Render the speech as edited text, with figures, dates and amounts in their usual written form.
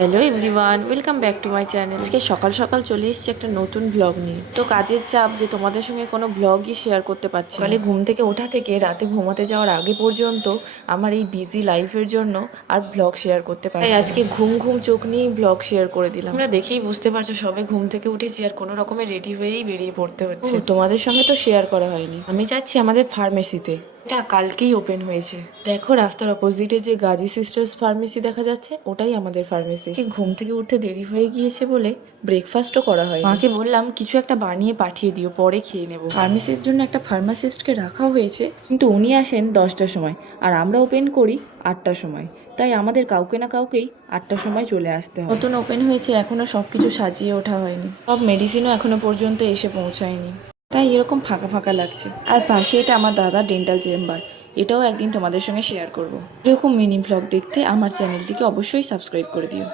Hello everyone, welcome back to my channel. আজকে সকাল সকাল চলে এসেছি একটা নতুন ব্লগ নিয়ে। তো কাজের চাপ যে তোমাদের সঙ্গে কোনো ব্লগই শেয়ার করতে পারছি না। সকালে ঘুম থেকে ওঠা থেকে রাতে ঘুমাতে যাওয়ার আগে পর্যন্ত আমার এই বিজি লাইফের জন্য আর ব্লগ শেয়ার করতে পারছি না। আজকে ঘুম ঘুম চোখ নিয়েই ব্লগ শেয়ার করে দিলাম। তোমরা দেখেই বুঝতে পারছো সবে ঘুম থেকে উঠেছি আর কোনো রকমের রেডি হয়েই বেরিয়ে পড়তে হচ্ছে। তোমাদের সঙ্গে তো শেয়ার করা হয়নি, আমি যাচ্ছি আমাদের ফার্মেসিতে। এটা কালকেই ওপেন হয়েছে। দেখো রাস্তার অপোজিটে যে গাজী সিস্টার্স ফার্মেসি দেখা যাচ্ছে, ওটাই আমাদের ফার্মেসি। ঘুম থেকে উঠতে দেরি হয়ে গিয়েছে বলে ব্রেকফাস্টও করা হয়। মাকে বললাম কিছু একটা বানিয়ে পাঠিয়ে দিও, পরে খেয়ে নেবো। ফার্মেসির জন্য একটা ফার্মাসিস্টকে রাখা হয়েছে, কিন্তু উনি আসেন 10টার সময় আর আমরা ওপেন করি 8টার সময়। তাই আমাদের কাউকে না কাউকেই 8টার সময় চলে আসতে হয়। নতুন ওপেন হয়েছে, এখনো সবকিছু সাজিয়ে ওঠা হয়নি, সব মেডিসিনও এখনো পর্যন্ত এসে পৌঁছায়নি, তাই এরকম ফাঁকা ফাঁকা লাগছে। আর পাশে এটা আমার দাদা ডেন্টাল চেম্বার, এটাও একদিন তোমাদের সঙ্গে শেয়ার করব। এরকম মিনি ব্লগ দেখতে আমার চ্যানেলটিকে অবশ্যই সাবস্ক্রাইব করে দিও।